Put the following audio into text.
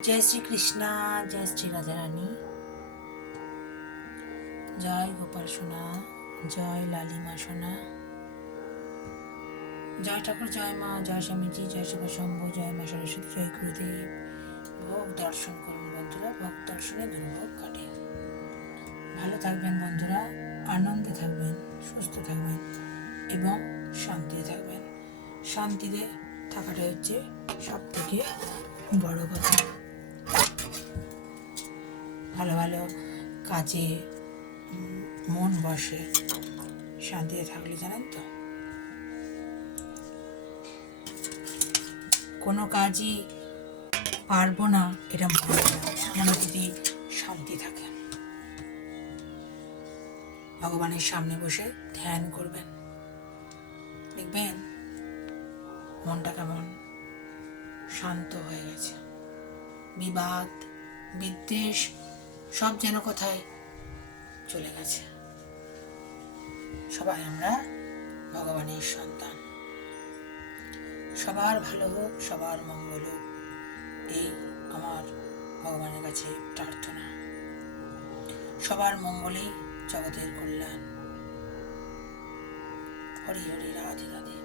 जय श्री कृष्णा, जय श्री राधा रानी, जय गोपाल सोना, जय लालिमा सोना, जय ठाकुर, जय माँ, जय स्वामी जी, जय शिव शंभु, जय माँ सरस्वती, जय गुरुदेव। भोग दर्शन করুন বন্ধুরা, ভোগ দর্শনে দুর্ভোগ কাটে। ভালো থাকবেন বন্ধুরা, আনন্দে থাকবেন, সুস্থ থাকবেন এবং শান্তিতে থাকবেন। শান্তিতে থাকাটা হচ্ছে সব থেকে বড় কথা। ভালো ভালো কাজে মন বসে শান্তিতে থাকলে, জানেন তো কোনো কাজই পারবো না এটা মনে হয় না, যদি শান্তি থাকে। ভগবানের সামনে বসে ধ্যান করবেন, দেখবেন মনটা কেমন শান্ত হয়ে গেছে। বিবাদ বিদ্বেষ সব যেন কোথায় চলে গেছে। সবাই আমরা ভগবানের সন্তান। সবার ভালো হোক, সবার মঙ্গল হোক, এই আমার ভগবানের কাছে প্রার্থনা। সবার মঙ্গলেই জগতের কল্যাণ। হরি হরি, রাধে রাধে।